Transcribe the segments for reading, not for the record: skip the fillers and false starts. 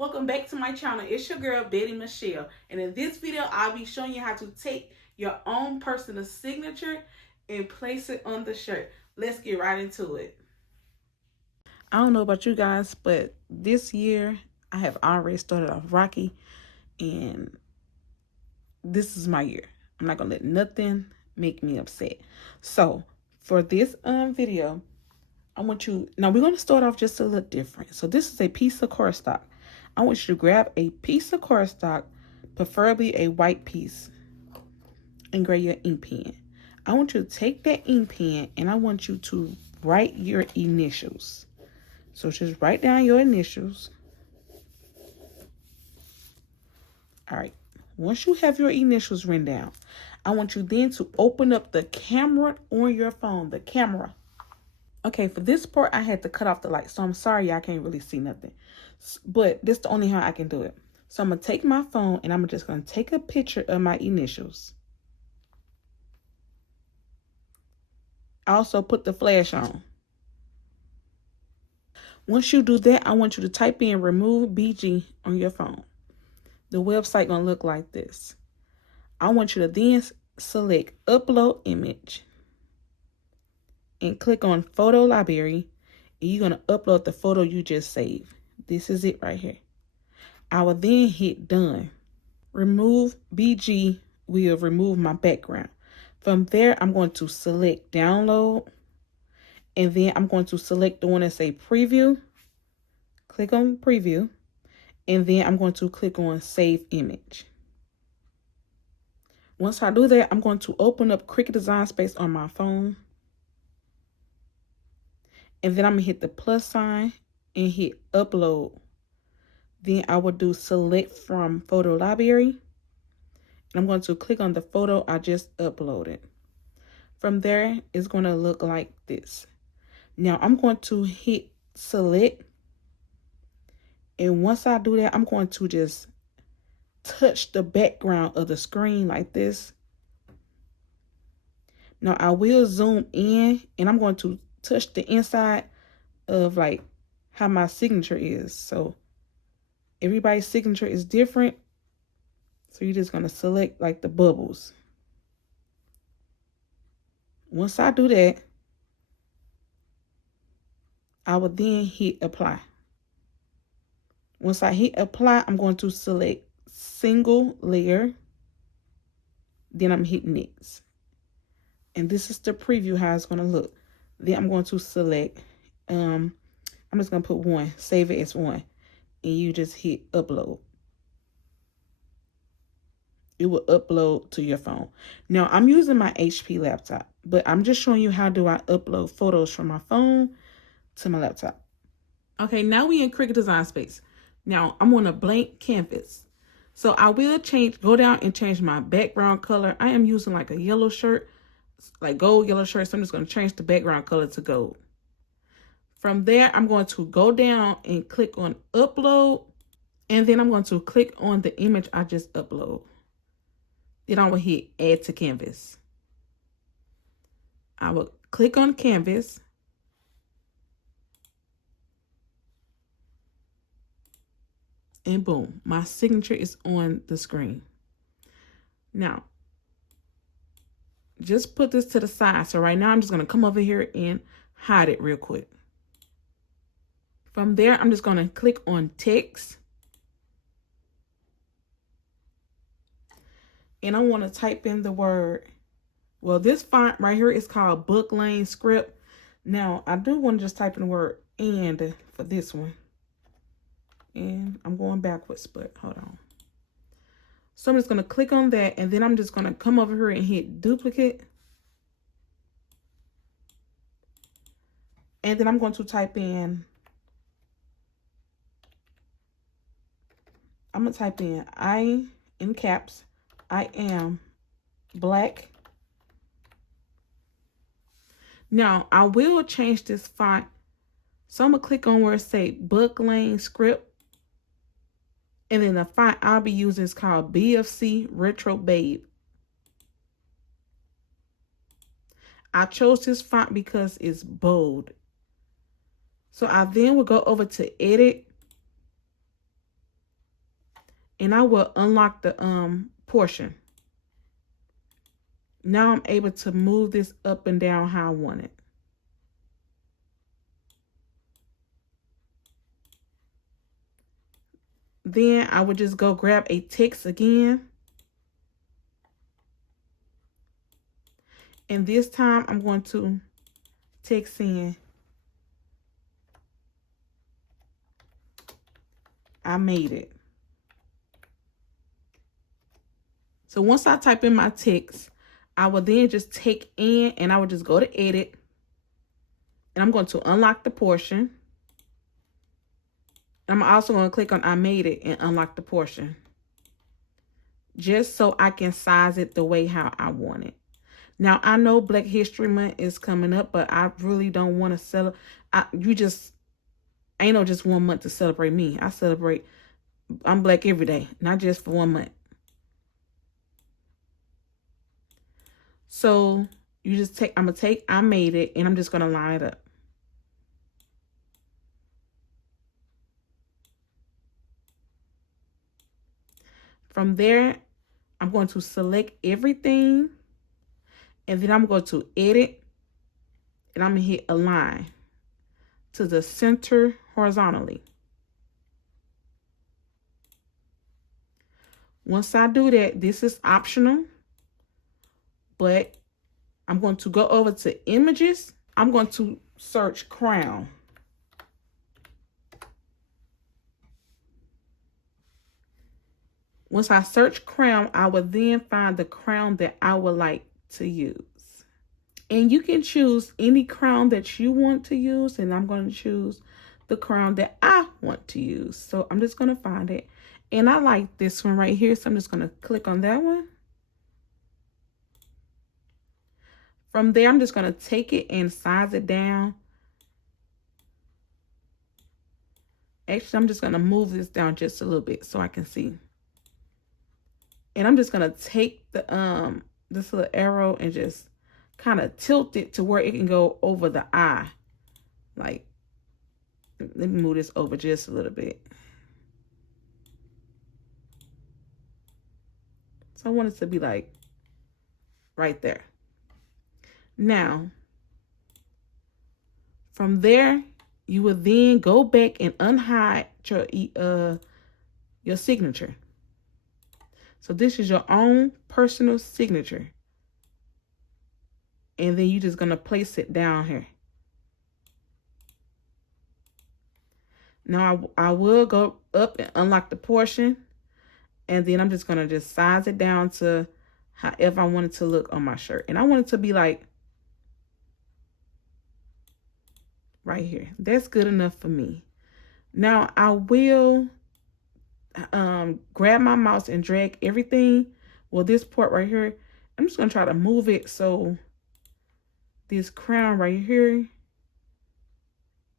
Welcome back to my channel. It's your girl Betty Michelle, and in this video I'll be showing you how to take your own personal signature and place it on the shirt. Let's get right into it. I don't know about you guys, but this year I have already started off rocky, and this is my year. I'm not gonna let nothing make me upset. So for this video, I want you, now we're going to start off just a little different. So this is a piece of cardstock. I want you to grab a piece of cardstock, preferably a white piece, and grab your ink pen. I want you to take that ink pen and I want you to write your initials. So just write down your initials. All right. Once you have your initials written down, I want you then to open up the camera on your phone, the camera. Okay, for this part, I had to cut off the light, so I'm sorry I can't really see nothing. But this is the only how I can do it. So I'm going to take my phone, and I'm just going to take a picture of my initials. I also put the flash on. Once you do that, I want you to type in remove BG on your phone. The website going to look like this. I want you to then select upload image and click on photo library, and you're going to upload the photo you just saved. This is it right here. I will then hit done. Remove BG will remove my background. From there, I'm going to select download, and then I'm going to select the one that say preview. Click on preview, and then I'm going to click on save image. Once I do that, I'm going to open up Cricut Design Space on my phone. And then I'm going to hit the plus sign and hit upload. Then I will do select from photo library. And I'm going to click on the photo I just uploaded. From there, it's going to look like this. Now I'm going to hit select. And once I do that, I'm going to just touch the background of the screen like this. Now I will zoom in, and I'm going to touch the inside of like how my signature is. So everybody's signature is different. So you're just going to select like the bubbles. Once I do that, I will then hit apply. Once I hit apply, I'm going to select single layer. Then I'm hitting next. And this is the preview how it's going to look. Then I'm going to select, I'm just going to put one, save it as one. And you just hit upload. It will upload to your phone. Now, I'm using my HP laptop, but I'm just showing you how do I upload photos from my phone to my laptop. Okay, now we in Cricut Design Space. Now, I'm on a blank canvas. So I will go down and change my background color. I am using like a yellow shirt, like gold yellow shirt. So I'm just going to change the background color to gold. From there, I'm going to go down and click on upload. And then I'm going to click on the image I just uploaded. Then I will hit add to canvas. I will click on canvas. And boom, my signature is on the screen. Now, just put this to the side. So right now I'm just going to come over here and hide it real quick. From there, I'm just going to click on text. And I want to type in the word. Well, this font right here is called Book Lane Script. Now, I do want to just type in the word and for this one. And I'm going backwards, but hold on. So I'm just going to click on that, and then I'm just going to come over here and hit duplicate. And then I'm going to type in, I in caps, I am black. Now, I will change this font. So I'm going to click on where it say Book Lane Script. And then the font I'll be using is called BFC Retro Babe. I chose this font because it's bold. So I then will go over to edit. and I will unlock the portion. Now I'm able to move this up and down how I want it. Then I would just go grab a text again. And this time I'm going to text in, I made it. So once I type in my text, I will then just take in and I will just go to edit. And I'm going to unlock the portion. I'm also going to click on I made it and unlock the portion. Just so I can size it the way how I want it. Now, I know Black History Month is coming up, but I really don't want to celebrate. Ain't no just 1 month to celebrate me. I'm Black every day, not just for 1 month. So you just I'm going to take, I made it, and I'm just going to line it up. From there, I'm going to select everything, and then I'm going to edit, and I'm going to hit align to the center horizontally. Once I do that, this is optional, but I'm going to go over to images. I'm going to search crown. Once I search crown, I will then find the crown that I would like to use. And you can choose any crown that you want to use, and I'm going to choose the crown that I want to use. So I'm just going to find it. And I like this one right here, so I'm just going to click on that one. From there, I'm just going to take it and size it down. Actually, I'm just going to move this down just a little bit so I can see. And I'm just going to take the this little arrow and just kind of tilt it to where it can go over the eye. Like, let me move this over just a little bit. So I want it to be like right there. Now, from there, you will then go back and unhide your signature. So this is your own personal signature. And then you're just going to place it down here. Now I will go up and unlock the portion. And then I'm just going to just size it down to however I want it to look on my shirt. And I want it to be like right here. That's good enough for me. Now I will grab my mouse and drag everything. Well, this part right here, I'm just going to try to move it so this crown right here,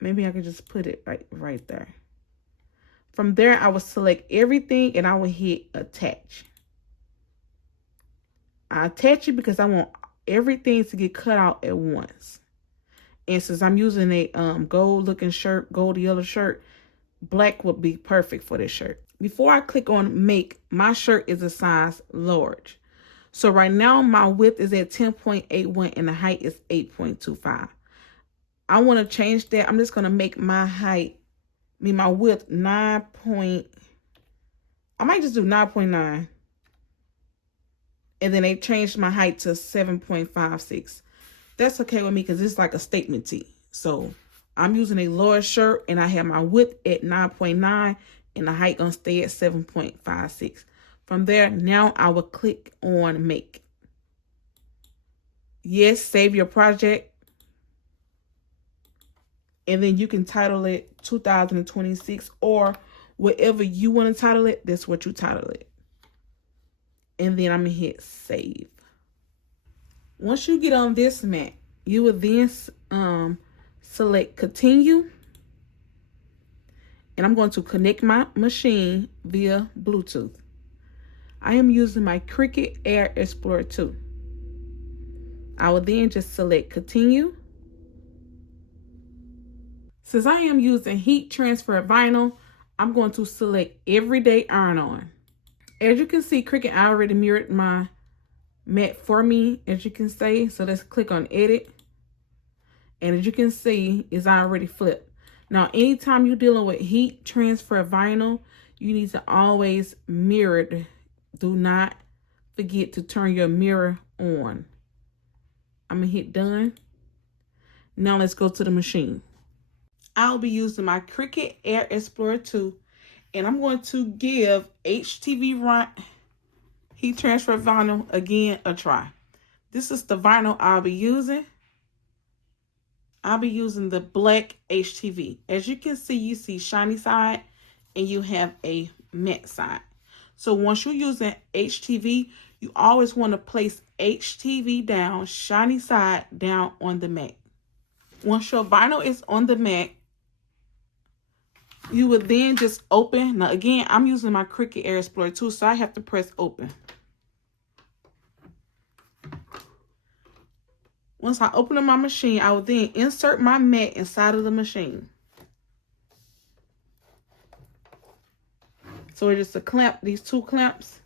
maybe I can just put it right there. From there, I will select everything and I will hit attach. I attach it because I want everything to get cut out at once. And since I'm using a gold looking shirt, gold yellow shirt, black would be perfect for this shirt. Before I click on make, my shirt is a size large. So right now my width is at 10.81 and the height is 8.25. I want to change that. I'm just going to make my my width 9. I might just do 9.9. And then they changed my height to 7.56. That's okay with me because it's like a statement tee. So I'm using a lower shirt and I have my width at 9.9 and the height gonna stay at 7.56. From there, now I will click on make. Yes, save your project. And then you can title it 2026 or whatever you want to title it, that's what you title it. And then I'm gonna hit save. Once you get on this mat, you will then select continue. And I'm going to connect my machine via Bluetooth. I am using my Cricut Air Explorer 2. I will then just select continue. Since I am using heat transfer vinyl, I'm going to select everyday iron on. As you can see, Cricut already mirrored my mat for me, as you can see. So let's click on edit. And as you can see, it's already flipped. Now, anytime you're dealing with heat transfer vinyl, you need to always mirror it. Do not forget to turn your mirror on. I'm going to hit done. Now let's go to the machine. I'll be using my Cricut Air Explorer 2, and I'm going to give HTV Ront Heat Transfer Vinyl again a try. This is the vinyl I'll be using. I'll be using the black HTV. As you can see, you see shiny side and you have a matte side. So once you're using HTV, you always want to place HTV down, shiny side down on the mat. Once your vinyl is on the mat, you would then just open. Now again, I'm using my Cricut Air Explorer 2, so I have to press open. Once I open up my machine, I will then insert my mat inside of the machine. So it is a clamp, these two clamps,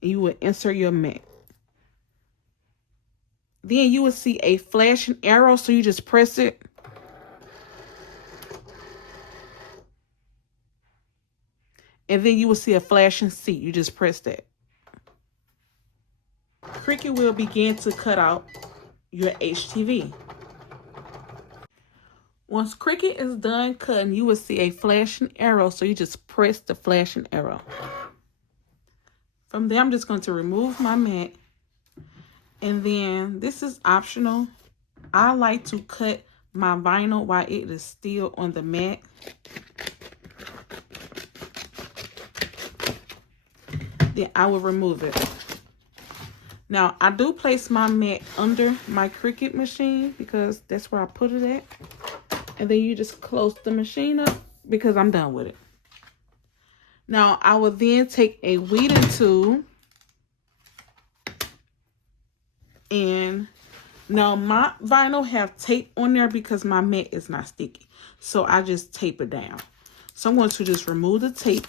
and you will insert your mat. Then you will see a flashing arrow, so you just press it. And then you will see a flashing seat. You just press that. Cricut will begin to cut out your HTV. Once Cricut is done cutting, you will see a flashing arrow, so you just press the flashing arrow. From there, I'm just going to remove my mat, and then this is optional. I like to cut my vinyl while it is still on the mat. Then I will remove it. Now, I do place my mat under my Cricut machine because that's where I put it at. And then you just close the machine up because I'm done with it. Now, I will then take a weeding tool. And now my vinyl have tape on there because my mat is not sticky. So I just tape it down. So I'm going to just remove the tape.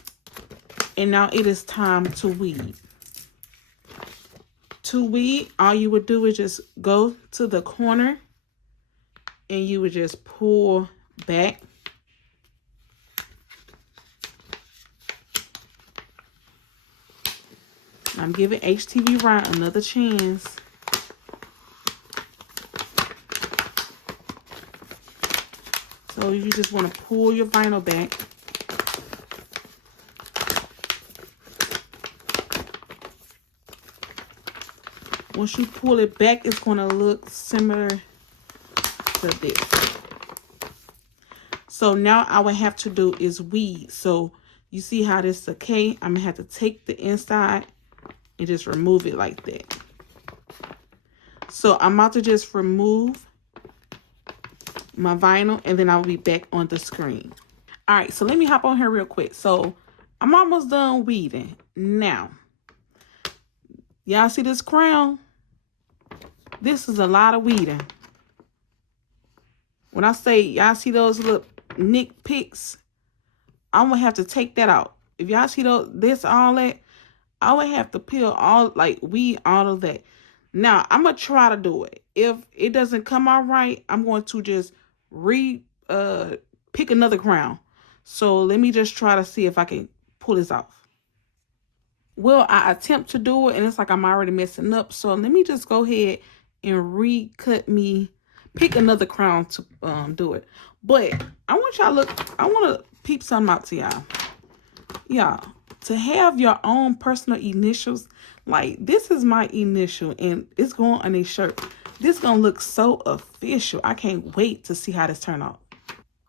And now it is time to weed. To weed, all you would do is just go to the corner and you would just pull back. I'm giving HTV Ront another chance. So you just want to pull your vinyl back. Once you pull it back, it's going to look similar to this. So now all I have to do is weed. So you see how this is a K? I'm going to have to take the inside and just remove it like that. So I'm about to just remove my vinyl, and then I'll be back on the screen. All right, so let me hop on here real quick. So I'm almost done weeding. Now, y'all see this crown? This is a lot of weeding. When I say y'all see those little nick picks, I'm gonna have to take that out. If y'all see those, all that, I would have to peel all, like, weed all of that. Now, I'm gonna try to do it. If it doesn't come out right, I'm going to just pick another crown. So let me just try to see if I can pull this off. Well, I attempt to do it, and it's like I'm already messing up. So let me just go ahead and pick another crown to do it. But I want y'all I want to peep something out to y'all. Y'all, to have your own personal initials, like this is my initial and it's going on a shirt. This gonna look so official. I can't wait to see how this turn out.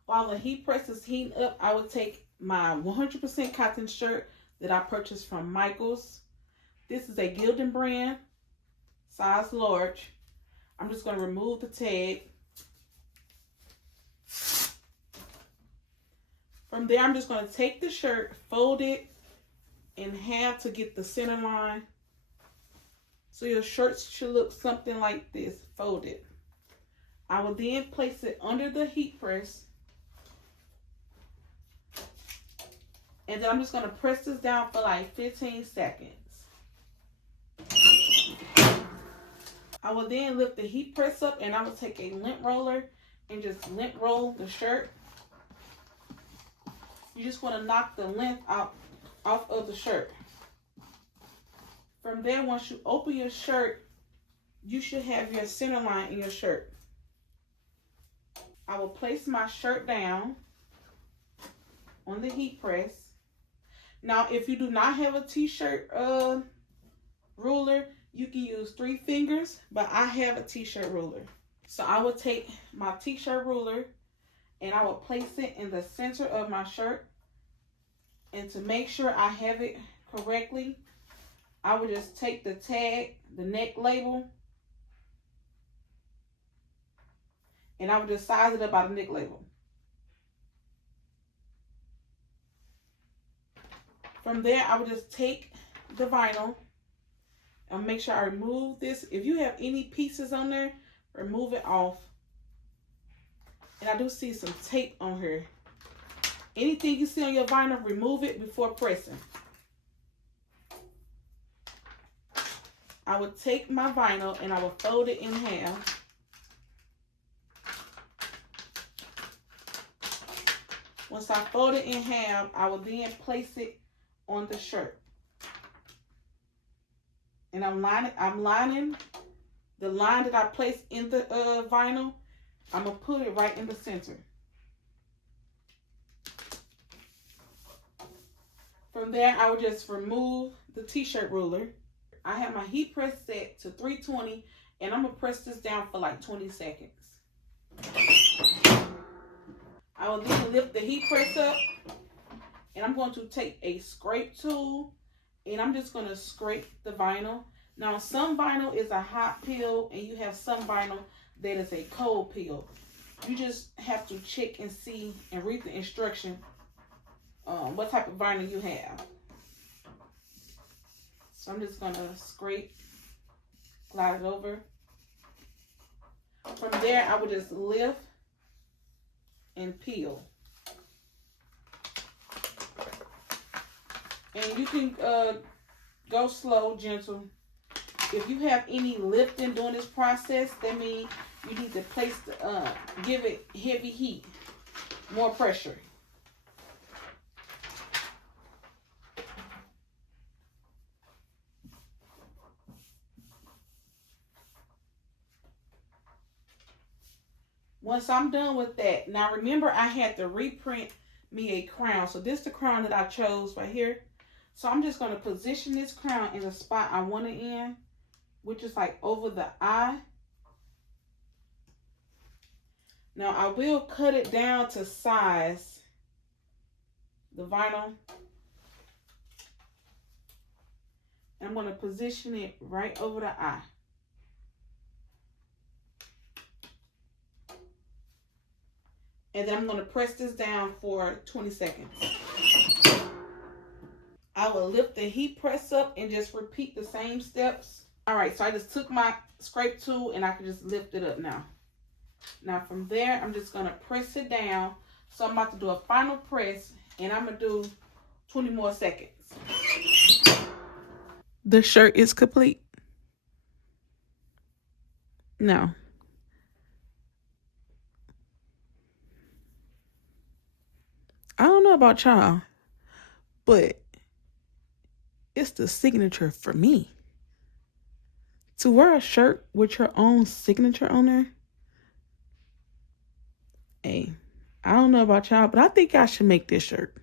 While the heat press is heating up, I would take my 100% cotton shirt that I purchased from Michaels. This is a Gildan brand, size large. I'm just going to remove the tag. From there, I'm just going to take the shirt, fold it in half to get the center line. So your shirt should look something like this, folded. I will then place it under the heat press. And then I'm just going to press this down for like 15 seconds. I will then lift the heat press up, and I will take a lint roller and just lint roll the shirt. You just want to knock the lint off of the shirt. From there, once you open your shirt, you should have your center line in your shirt. I will place my shirt down on the heat press. Now, if you do not have a t-shirt ruler, you can use 3 fingers, but I have a t-shirt ruler. So I will take my t-shirt ruler and I will place it in the center of my shirt. And to make sure I have it correctly, I will just take the tag, the neck label, and I will just size it up by the neck label. From there, I will just take the vinyl and make sure I remove this. If you have any pieces on there, remove it off. And I do see some tape on here. Anything you see on your vinyl, remove it before pressing. I will take my vinyl and I will fold it in half. Once I fold it in half, I will then place it on the shirt. And I'm lining the line that I placed in the vinyl. I'm going to put it right in the center. From there, I will just remove the t-shirt ruler. I have my heat press set to 320, and I'm going to press this down for like 20 seconds. I will then lift the heat press up, and I'm going to take a scrape tool, and I'm just going to scrape the vinyl. Now, some vinyl is a hot peel, and you have some vinyl that is a cold peel. You just have to check and see and read the instruction what type of vinyl you have. So I'm just going to scrape, glide it over. From there, I will just lift and peel. And you can go slow, gentle. If you have any lifting during this process, that means you need to place give it heavy heat, more pressure. Once I'm done with that, now remember I had to reprint me a crown. So this is the crown that I chose right here. So I'm just going to position this crown in the spot I want it in, which is like over the eye. Now I will cut it down to size the vinyl. And I'm going to position it right over the eye. And then I'm going to press this down for 20 seconds. I will lift the heat press up and just repeat the same steps. All right, so I just took my scrape tool and I can just lift it up now. Now from there, I'm just going to press it down. So I'm about to do a final press, and I'm going to do 20 more seconds. The shirt is complete. Now, I don't know about y'all, but it's the signature for me. To wear a shirt with your own signature on there, hey, I don't know about y'all, but I think I should make this shirt.